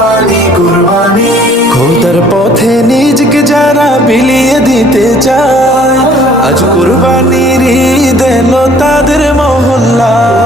কুরবানি কুরবানি। খোদার পথে নিজকে যারা বিলিয়ে দিতে চায়, আজ কুরবানির ঈদ এলো তাদের মহল্লা।